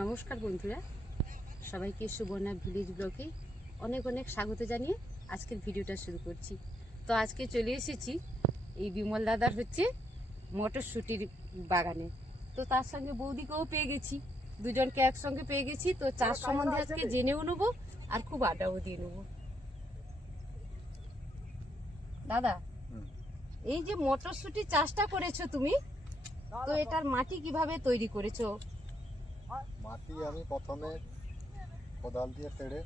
নমস্কার বন্ধুরা, সবাইকে সুবর্ণা ভিলেজ ব্লগে অনেক অনেক স্বাগত জানিয়ে আজকের ভিডিওটা শুরু করছি। তো আজকে চলে এসেছি এই বিমল দাদার মটরশুটির বাগানে। তো তার সঙ্গে বৌদিকেও পেয়ে গেছি, দুজনকে একসঙ্গে পেয়ে গেছি। তো চাষ সম্বন্ধে আজকে জেনেও নেবো আর খুব আড্ডাও দিয়ে নেবো। দাদা, এই যে মটরশুটি চাষটা করেছো তুমি, তো এটার মাটি কিভাবে তৈরি করেছো? মাটি আমি প্রথমে কোদাল দিয়ে তেড়ে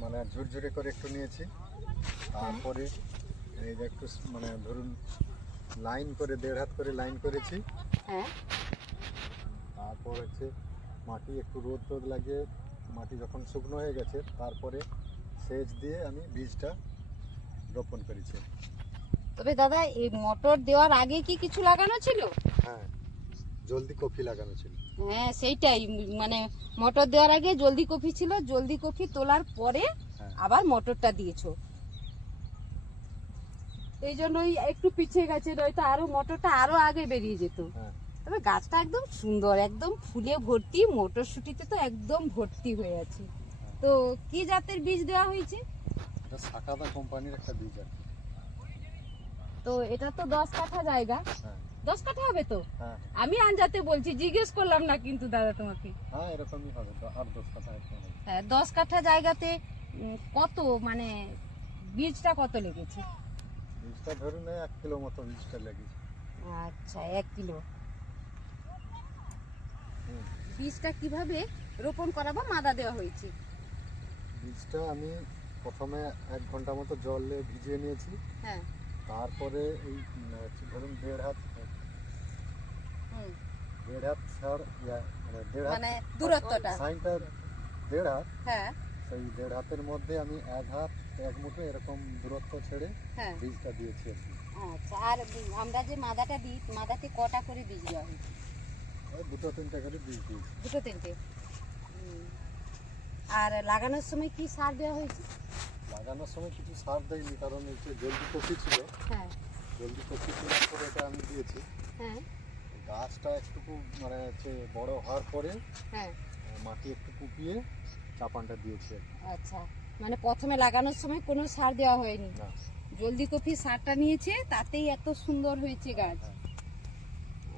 মানে ঝুরঝুরে করে একটু নিয়েছি। তারপরে এই যে একটু মানে ধরুন লাইন করে 1.5 হাত করে লাইন করেছি। হ্যাঁ, তারপর হচ্ছে মাটি একটু রোদ লাগিয়ে মাটি যখন শুকনো হয়ে গেছে তারপরে সেচ দিয়ে আমি বীজটা রোপণ করেছি। তবে দাদা, এই মটর দেওয়ার আগে কি কিছু লাগানো ছিল? হ্যাঁ, জলদি কফি লাগানো ছিল। হ্যাঁ, সেইটাই, মানে মটর দেওয়ার আগে জলদি কফি ছিল, জলদি কফি তোলার পরে আবার মটরটা দিয়েছো, এই জন্যই একটু পিছিয়ে গেছে, নয়তো আরো মটরটা আরো আগে বেরিয়ে যেত। তবে গাছটা একদম সুন্দর, একদম ফুলে ভর্তি, মটরশুটিতে তো একদম ভর্তি হয়ে আছে। তো কি জাতের বীজ দেওয়া হয়েছে? এটা সাকাদা কোম্পানির একটা বীজ আর কি। তো এটা তো 10 কাঠা জায়গা। 10 কাঠা হবে তো? হ্যাঁ, আমি আনজাতে বলছি, জিজ্ঞেস করলাম না কিন্তু দাদা তোমাকে। হ্যাঁ এরকমই হবে, আর 10 কাঠা এরকম হবে। হ্যাঁ, 10 কাঠা জায়গাতে কত, মানে বীজটা কত লেগেছে? বীজটা ধরুন 1 কিলো মতো বীজটা লেগেছে। আচ্ছা, 1 কিলো। বীজটা কিভাবে রোপণ করা বা মাদা দেওয়া হয়েছে? বীজটা আমি প্রথমে 1 ঘন্টা মতো জলে ভিজিয়ে নিয়েছি। হ্যাঁ, তারপরে এই ধরুন 1.5 হাত ছাড় মানে 1.5 মানে হাত দূরত্বটা। সাইনটা 1.5 হাত। হ্যাঁ, সেই 1.5 হাতের মধ্যে আমি 1 হাত 1 মুঠো এরকম দূরত্ব ছেড়ে হ্যাঁ। বীজটা দিয়েছি আর কি। আচ্ছা, আর আমরা যে মাদাটা দিই, মাদাতে কটা করে বীজ দেওয়া হয়েছে? ওই 2-3টা করে বীজ দিয়েছি। 2-3টে। আর লাগানোর সময় কি সার দেওয়া হয়েছে? লাগানোর সময় কিছু সার দেয়নি, কারণ এই যে জলদি কপি ছিল। হ্যাঁ, জলদি কপি তোলার পরে এটা আমি দিয়েছি। হ্যাঁ, গাছটা একটু মানে হচ্ছে বড় হওয়ার পরে হ্যাঁ। মাটি একটু কুপিয়ে চাপানটা দিয়েছি আর কি। আচ্ছা, মানে প্রথমে লাগানোর সময় কোনো সার দেওয়া হয়নি? না, জলদি কফি সারটা নিয়েছে, তাতেই এত সুন্দর হয়েছে গাছ।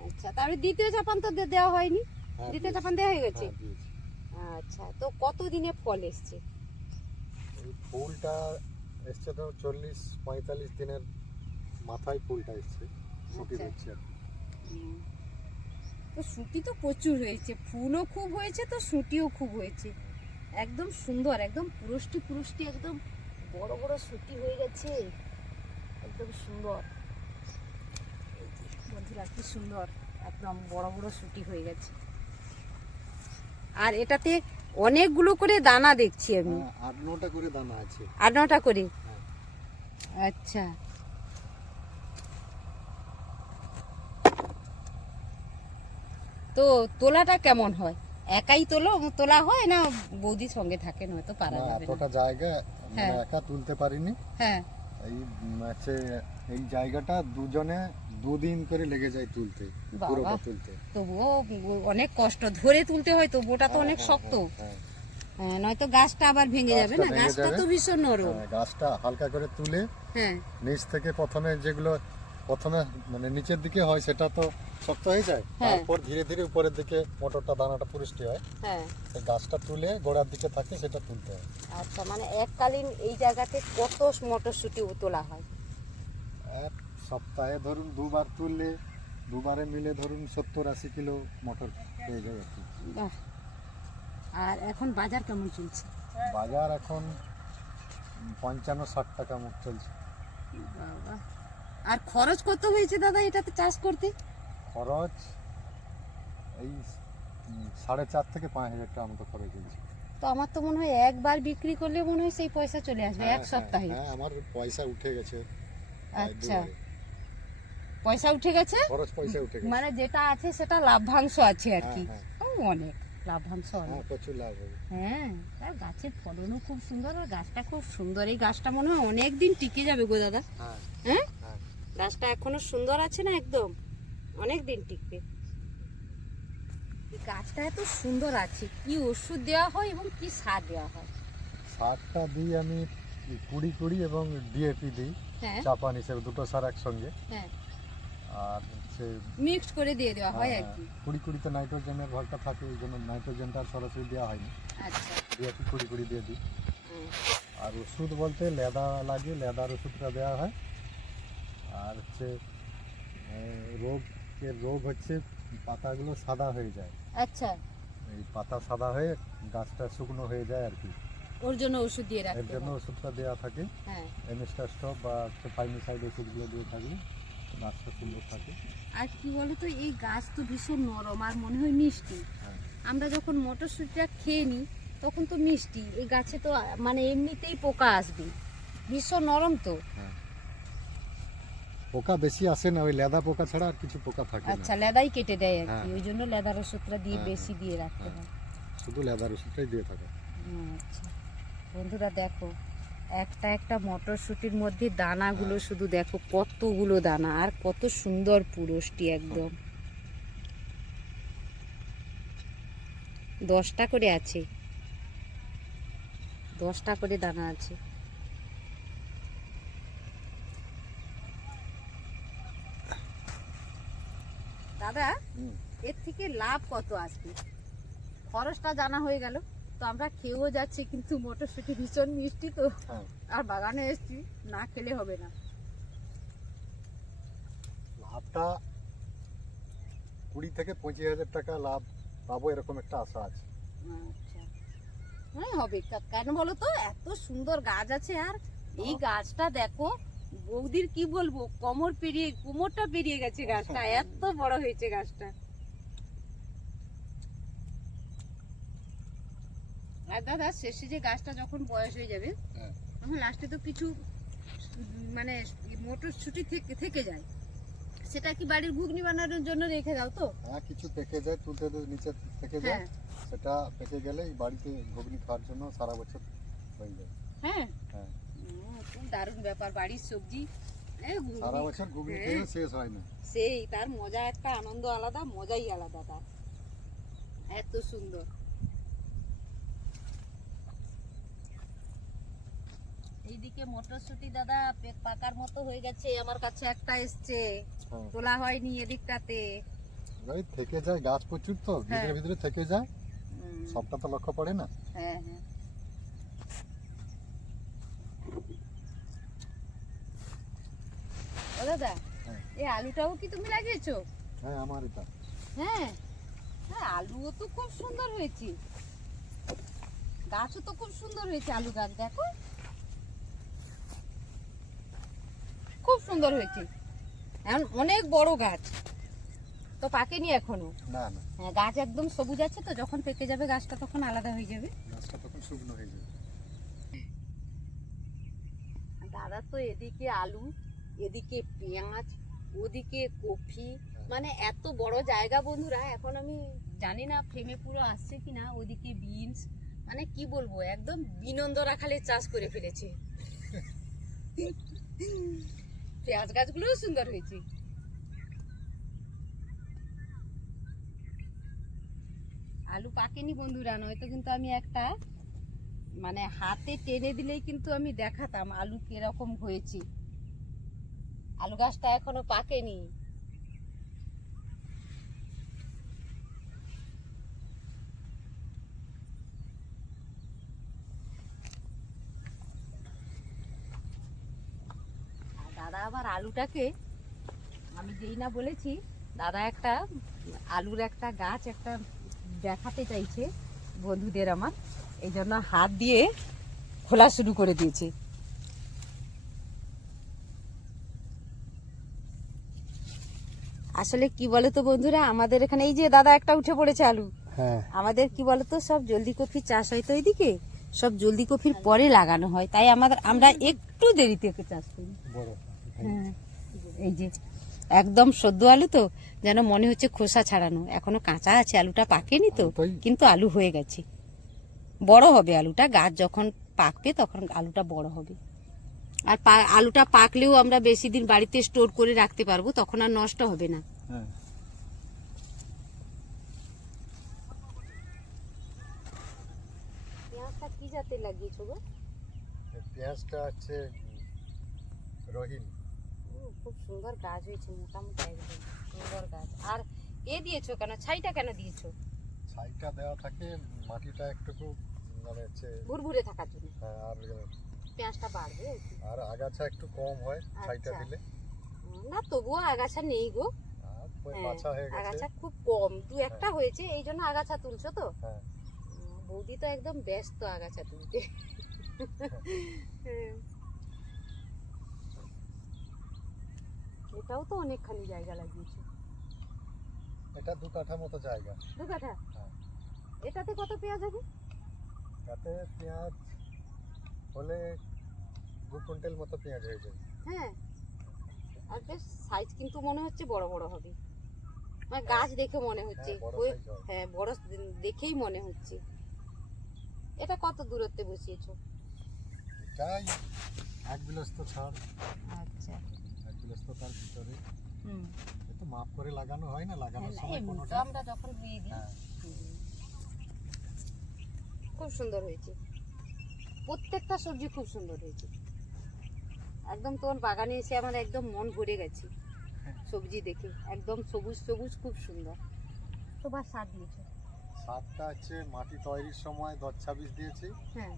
আচ্ছা, তাহলে দ্বিতীয় চাপান তো দেওয়া হয়নি? দ্বিতীয় চাপান দেওয়া হয়ে গেছে? আচ্ছা, তো কত দিনে ফল এসছে? এই ফুলটা এসছে তো 40-45 দিনের মাথায় ফুলটা এসছে, শুটি হচ্ছে আর কি। তো শুটি তো প্রচুর হয়েছে, ফুলও খুব হয়েছে, তো শুটিও খুব হয়েছে, একদম সুন্দর, একদম পুরুষ্টি পুরুষ্টি, একদম বড় বড় শুটি হয়ে গেছে, একদম সুন্দর। বন্ধুরা, কি সুন্দর, একদম বড় বড় শুটি হয়ে গেছে। আর এটাতে অনেকগুলো করে দানা দেখছি আমি। 8-9টা করে দানা আছে। 8-9টা করে? আচ্ছা। তো তোলাটা কেমন হয়? একাই তোলা হয় না বৌদির সঙ্গে থাকে? নয়তো পারা যাবে না। এতটা জায়গা মানে একা তুলতে পারিনি। হ্যাঁ, এই আছে এই জায়গাটা দুজনে 2 দিন করে লেগে যায় তুলতে, পুরোটা তুলতে। তবুও অনেক কষ্ট, ধরে তুলতে হয়, তো বোটা তো অনেক শক্ত। হ্যাঁ, নয়তো গাছটা আবার ভেঙে যাবে না, গাছটা তো ভীষণ নরম। গাছটা হালকা করে তুলে নিচ থেকে প্রথমে মানে নিচের দিকে হয়, সেটা তো শক্ত হয়ে যায়। তারপর ধীরে ধীরে উপরের দিকে মোটরটা দানাটা পুরুষ্টি হয়। সেই গাছটা তুলে গোড়ার দিকে থাকে, সেটা তুলতে হয়। আচ্ছা, মানে এককালীন এই জায়গাতে কত মটরশুঁটি তোলা হয়? এক সপ্তাহে ধরুন 2বার তুললে, 2বারে মিলে ধরুন 70-80 কিলো মটর পেয়ে যায় আর কি। বাহ! আর এখন বাজার কেমন চলছে? বাজার এখন 55-60 টাকা মুখ চলছে। বাবা! আর খরচ কত হয়েছে দাদা এটাতে চাষ করতে? খরচ এই 4.5 থেকে 5,000 টাকা মতো খরচ হয়েছে। তো আমার তো মনে হয় একবার বিক্রি করলে মনে হয় সেই পয়সা চলে আসবে এক সপ্তাহে। হ্যাঁ, আমার পয়সা উঠে গেছে। আচ্ছা, পয়সা উঠে গেছে, খরচ পয়সা উঠে গেছে, মানে যেটা আছে সেটা লাভাংশ আছে আর কি। অনেক লাভাংশ, প্রচুর লাভ হবে। হ্যাঁ, আর গাছের ফলনও খুব সুন্দর, আর গাছটা খুব সুন্দর। এই গাছটা মনে হয় অনেক দিন টিকে যাবে গো দাদা। হ্যাঁ, গাছটা এখনো সুন্দর আছে না, একদম অনেক দিন টিকবে। গাছটা এত সুন্দর আছে, কি ওষুধ দেওয়া হয় এবং কি সার দেওয়া হয়? সারটা দিই আমি 20 এবং ডিএপি দিই, হ্যাঁ চাপান হিসেবে দুটো সার একসঙ্গে। হ্যাঁ, আর হচ্ছে মিক্সড করে দিয়ে দেওয়া হয় আর কি। 20-20তে নাইট্রোজেনের ভাগটা থাকে, ওই জন্য নাইট্রোজেনটা সরাসরি দেওয়া হয়নি, আচ্ছা, ডিএপি 20 দিয়ে দিই। হুম, আর ওষুধ বলতে লেদা লাগে, লেদার ওষুধটা দেওয়া হয়। আর হচ্ছে রোগ হচ্ছে পাতাগুলো সাদা হয়ে যায়। আচ্ছা, এই পাতা সাদা হয়ে গাছটা শুকনো হয়ে যায় আর কি, ওর জন্য ওষুধ দিয়ে এর রাখতে জন্য হয়। ওষুধটা দেওয়া থাকে। হ্যাঁ, এমিস্টাস্টপ বা ফাইমিসাইড ওষুধগুলো দিয়ে থাকলে গাছটা সুন্দর থাকে। আর কি বলতো, এই গাছ তো ভীষণ নরম আর মনে হয় মিষ্টি। হ্যাঁ। আমরা যখন মটরশুঁটিটা খেয়ে নিই তখন তো মিষ্টি, এই গাছে তো মানে এমনিতেই পোকা আসবে, ভীষণ নরম তো। হ্যাঁ, পোকা বেশি আসে না, ওই লেদা পোকা ছাড়া আর কিছু পোকা থাকে না। আচ্ছা, লেদাই কেটে দেয় আর কি, হ্যাঁ। ওই জন্য লেদার ওষুধটা দিয়ে হ্যাঁ, বেশি দিয়ে রাখতে হ্যাঁ। হয়। শুধু লেদার ওষুধটাই দিয়ে থাকে। আচ্ছা বন্ধুরা দেখো, একটা একটা মটরশুঁটির মধ্যে দানাগুলো শুধু দেখো, কতগুলো দানা আর কত সুন্দর পুরুষটি একদম। 10টা করে আছে, 10টা করে দানা আছে। দাদা, হুম। এর থেকে লাভ কত আসবে? খরচটা জানা হয়ে গেল, তো আমরা খেয়েও যাচ্ছি, কিন্তু মটরশুঁটি ভীষণ মিষ্টি তো, হ্যাঁ, আর বাগানে এসেছি, না খেলে হবে না। লাভটা 20 থেকে 25,000 টাকা লাভ পাবো এরকম একটা আশা আছে। আচ্ছা, হ্যাঁ হবে, কেন বলো তো, এত সুন্দর গাছ আছে, আর এই গাছটা দেখো বৌদির কি বলবো, কোমরটা পেরিয়ে গেছে গাছটা, এত বড় হয়েছে গাছটা। আর দাদা, শেষে যে গাছটা যখন বয়স হয়ে যাবে, হ্যাঁ। তখন লাস্টে তো কিছু মানে মটরশুঁটি থেকে যায়, সেটা কি বাড়ির ঘুগনি বানানোর জন্য রেখে দাও তো? হ্যাঁ, কিছু পেকে যায়, তুলতে নিচে থেকে যায়, হ্যাঁ সেটা পেকে গেলেই বাড়িতে ঘুগনি খাওয়ার জন্য সারা বছর হয়ে যায়। হ্যাঁ, হ্যাঁ, খুব দারুণ ব্যাপার, বাড়ির সবজি ঘুগনি, সারা বছর ঘুগনি হ্যাঁ। খেয়ে শেষ হয় না। সেই তার মজা, একটা আনন্দ আলাদা, মজাই আলাদা তার, এত সুন্দর। এইদিকে মটরশুঁটি দাদা পাকার মতো হয়ে গেছে, আমার কাছে একটা এসছে, হ্যাঁ, তোলা হয়নি এদিকটাতে। ওই থেকে যায়, গাছ প্রচুর তো, হ্যাঁ। ভিতরে ভিতরে থেকে যায়, হুম, সবটা তো লক্ষ্য পড়ে না। হ্যাঁ হ্যাঁ। ও দাদা, হ্যাঁ। এই আলুটাও কি তুমি লাগিয়েছো? হ্যাঁ, আমার এটা। হ্যাঁ, হ্যাঁ, আলুও তো খুব সুন্দর হয়েছে, গাছও তো খুব সুন্দর হয়েছে, আলু গাছ দেখো খুব সুন্দর হয়েছে, এখন অনেক বড় গাছ, তো পাকেনি এখনো। না না, হ্যাঁ, গাছ একদম সবুজ আছে, তো যখন পেকে যাবে গাছটা তখন আলাদা হয়ে যাবে। গাছটা তখন শুকনো হয়ে যাবে। দাদা তো এদিকে আলু, এদিকে পেঁয়াজ, ওদিকে কফি, মানে এত বড় জায়গা বন্ধুরা, এখন আমি জানি না ফ্রেমে পুরো আসছে কিনা, ওদিকে বিনস, মানে কি বলবো, একদম বিনন্দ রাখালের চাষ করে ফেলেছে। পেঁয়াজ গাছগুলোও সুন্দর হয়েছে। আলু পাকেনি বন্ধুরা, নয়তো কিন্তু আমি একটা মানে হাতে টেনে দিলেই কিন্তু আমি দেখাতাম আলু কিরকম হয়েছে। আলু গাছটা এখনো পাকেনি। আর দাদা আবার আলুটাকে, আমি যেই না বলেছি, দাদা একটা আলুর একটা গাছ একটা দেখাতে চাইছে বন্ধুদের আমার, এই জন্য হাত দিয়ে খোলা শুরু করে দিয়েছে। আসলে কি বলতো বন্ধুরা, আমাদের এখানে এই যে দাদা একটা উঠে পড়েছে আলু, হ্যাঁ, আমাদের কি বলতো সব জলদি কফি চাষ হয় তো এইদিকে, সব জলদি কফির পরে লাগানো হয়, তাই আমরা একটু দেরিতে চাষ করি। বড়। হ্যাঁ, এই যে একদম সদ্য আলু তো, যেন মনে হচ্ছে খোসা ছাড়ানো, এখনো কাঁচা আছে, আলুটা পাকেনি তো, কিন্তু আলু হয়ে গেছে, বড় হবে আলুটা, গাছ যখন পাকবে তখন আলুটা বড় হবে। আর আলুটা পাকলেও আমরা বেশি দিন বাড়িতে স্টোর করে রাখতে পারবো, তখন আর নষ্ট হবে না। হ্যাঁ, কি জাতের লাগিয়েছো গো? এই পেঁয়াজটা হচ্ছে রোহিণী। খুব সুন্দর গাছ হয়েছে, মোটামুটি একদম সুন্দর গাছ। আর এ দিয়েছো কেন, ছাইটা কেন দিয়েছো? ছাইটা দেওয়া থাকে মাটিটা একটু মানে হচ্ছে ভুরভুরে থাকার জন্য। হ্যাঁ, আর পেঁয়াজটা বাড়বে আর কি। আর আগাছা একটু কম হয় ছাইটা আচ্ছা। দিলে। না তবুও আগাছা নেই গো। আর ওই হ্যাঁ, বাছা হয়ে গেছে। আগাছা খুব কম, দু একটা হয়েছে, এই জন্য আগাছা তুলছো তো? হ্যাঁ। বৌদি তো একদম ব্যস্ত আগাছা তুলতে। হ্যাঁ। এটাও তো অনেকখানি জায়গা লাগিয়েছো। এটা 2 কাঠা মতো জায়গা। 2 কাঠা? হ্যাঁ। এটাতে কত পেঁয়াজ হবে? তাতে পেঁয়াজ হলে 2 কুইন্টাল মতো পেঁয়াজ হয়ে যাবে। হ্যাঁ। আর বেশ সাইজ কিন্তু মনে হচ্ছে বড় বড় হবে, মানে গাছ দেখে মনে হচ্ছে। হ্যাঁ, বড় size হবে। হ্যাঁ, বড় দেখেই মনে হচ্ছে। এটা কত দূরত্বে বসিয়েছো? এটাই 1 বিলস্ত ছাড়। আচ্ছা। 1 বিলস্ত তার ভিতরে। হুম। তো মাপ করে লাগানো হয় না, লাগানোর সময় এমনি তো কোনোটা। আমরা যখন রুইয়ে দিই। হ্যাঁ। খুব সুন্দর হয়েছে, প্রত্যেকটা সবজি খুব সুন্দর হয়েছে। একদম তোমার বাগানে এসে আমার একদম মন ভরে গেছে সবজি দেখে, একদম সবুজ সবুজ, খুব সুন্দর। তোমার সার দিয়েছো? সারটা হচ্ছে মাটি তৈরির সময় 10-26 দিয়েছি। হ্যাঁ।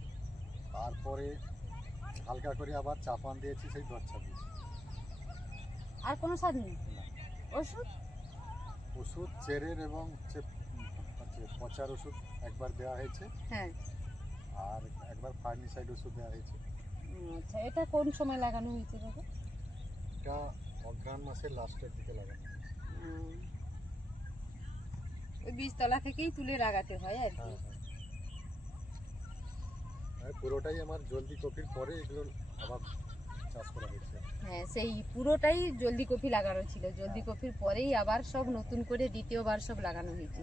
তারপরে হালকা করে আবার চাপান দিয়েছি সেই 10-26। আর কোনো সার নেই? না। ওষুধ? ওষুধ চেরের এবং হচ্ছে পচার ওষুধ একবার দেওয়া হয়েছে। হ্যাঁ। আর একবার ফার্নিসাইড ওষুধ দেওয়া হয়েছে। আচ্ছা, এটা কোন সময় লাগানো হয়েছে দাদা? এটা অঘ্রাণ মাসের লাস্টের দিকে লাগানো। ওই বীজতলা থেকেই তুলে লাগাতে হয় আর কি। হ্যাঁ, হ্যাঁ। পুরোটাই আমার জলদি কপির পরে এগুলো আবার চাষ করা হয়েছে। হ্যাঁ, সেই পুরোটাই জলদি কপি লাগানো ছিল, জলদি কপির পরেই আবার সব নতুন করে দ্বিতীয়বার সব লাগানো হয়েছে।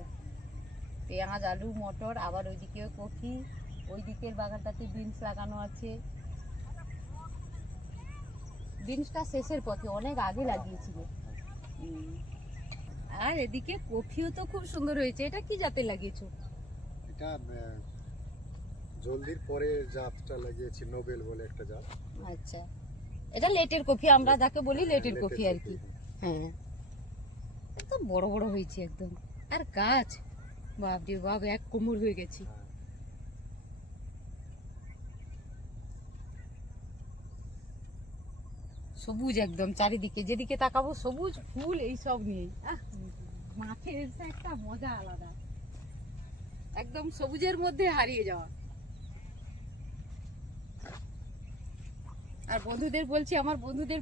পেঁয়াজ, আলু, মটর, আবার ওইদিকেও কপি, ওই দিকের বাগানটাতে বিনস লাগানো আছে। বিনসটা শেষের পথে, অনেক আগে লাগিয়েছিল। আর এদিকে কফিও তো খুব সুন্দর হয়েছে। এটা কি জাতে লাগিয়েছো? এটা জলদির পরে জাতটা লাগিয়েছি, নোবেল বলে একটা জাত। আচ্ছা, এটা লেটের কফি, আমরা যাকে বলি লেটের কফি আর কি। হ্যাঁ, একদম বড় বড় হয়েছে একদম। আর গাছ বাপ রে বাপ, এক কোমর হয়ে গেছে। হ্যাঁ। সবুজ একদম চারিদিকে, যেদিকে তাকাবো সবুজ ফুল, এই সব নিয়ে মাঠে এসে একটা মজা আলাদা, একদম সবুজের মধ্যে হারিয়ে যাওয়া। আর বন্ধুদের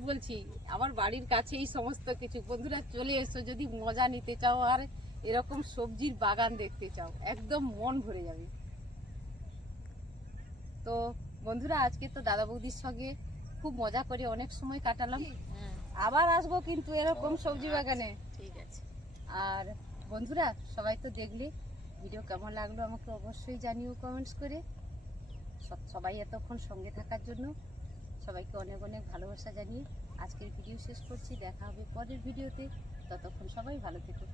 বলছি, আমার বাড়ির কাছে এই সমস্ত কিছু, বন্ধুরা চলে এসো যদি মজা নিতে চাও আর এরকম সবজির বাগান দেখতে চাও, একদম মন ভরে যাবে। তো বন্ধুরা, আজকে তো দাদা বৌদির সঙ্গে খুব মজা করে অনেক সময় কাটালাম। আবার আসবো কিন্তু এরকম সবজি বাগানে। ঠিক আছে। আর বন্ধুরা, সবাই তো দেখলে, ভিডিও কেমন লাগলো আমাকে অবশ্যই জানিও কমেন্টস করে। সবাই এতক্ষণ সঙ্গে থাকার জন্য সবাইকে অনেক অনেক ভালোবাসা জানিয়ে আজকের ভিডিও শেষ করছি। দেখা হবে পরের ভিডিওতে, ততক্ষণ সবাই ভালো থেকো।